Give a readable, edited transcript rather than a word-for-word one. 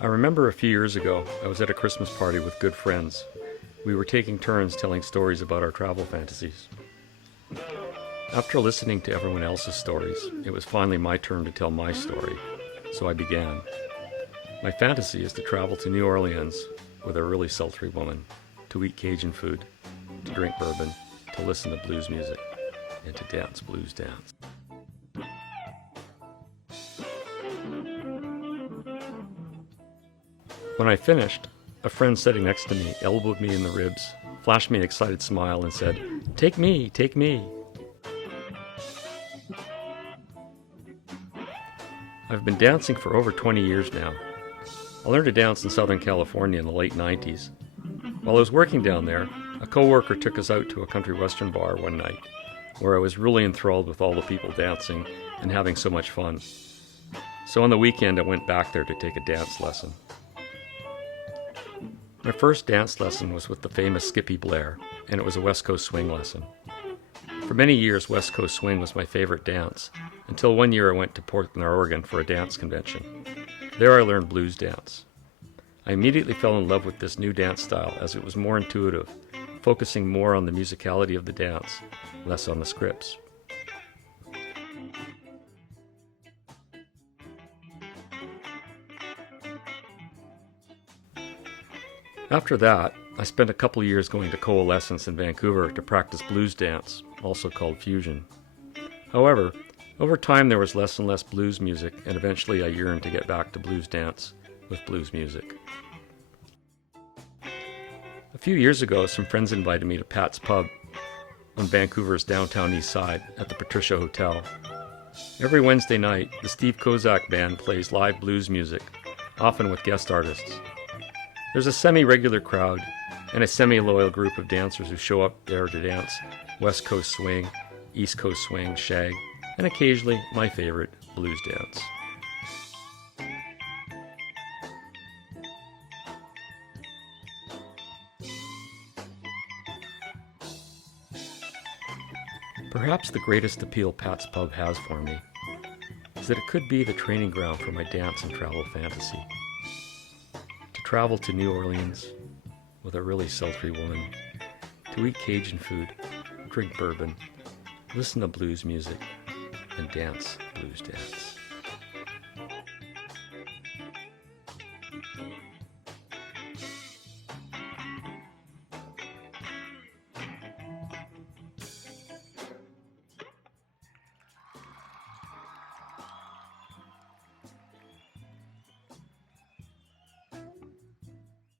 I remember a few years ago, I was at a Christmas party with good friends. We were taking turns telling stories about our travel fantasies. After listening to everyone else's stories, it was finally my turn to tell my story, so I began. My fantasy is to travel to New Orleans with a really sultry woman, to eat Cajun food, to drink bourbon, to listen to blues music, and to dance blues dance. When I finished, a friend sitting next to me elbowed me in the ribs, flashed me an excited smile, and said, "Take me, take me." I've been dancing for over 20 years now. I learned to dance in Southern California in the late 90s. While I was working down there, a coworker took us out to a country western bar one night, where I was really enthralled with all the people dancing and having so much fun. So on the weekend, I went back there to take a dance lesson. My first dance lesson was with the famous Skippy Blair, and it was a West Coast swing lesson. For many years, West Coast swing was my favorite dance, until one year I went to Portland, Oregon for a dance convention. There I learned blues dance. I immediately fell in love with this new dance style as it was more intuitive, focusing more on the musicality of the dance, less on the scripts. After that, I spent a couple of years going to Coalescence in Vancouver to practice blues dance, also called fusion. However, over time there was less and less blues music, and eventually I yearned to get back to blues dance with blues music. A few years ago, some friends invited me to Pat's Pub on Vancouver's downtown east side at the Patricia Hotel. Every Wednesday night, the Steve Kozak Band plays live blues music, often with guest artists. There's a semi-regular crowd and a semi-loyal group of dancers who show up there to dance West Coast swing, East Coast swing, shag, and occasionally my favorite, blues dance. Perhaps the greatest appeal Pat's Pub has for me is that it could be the training ground for my dance and travel fantasy. To travel to New Orleans with a really sultry woman, to eat Cajun food, drink bourbon, listen to blues music, and dance blues dance.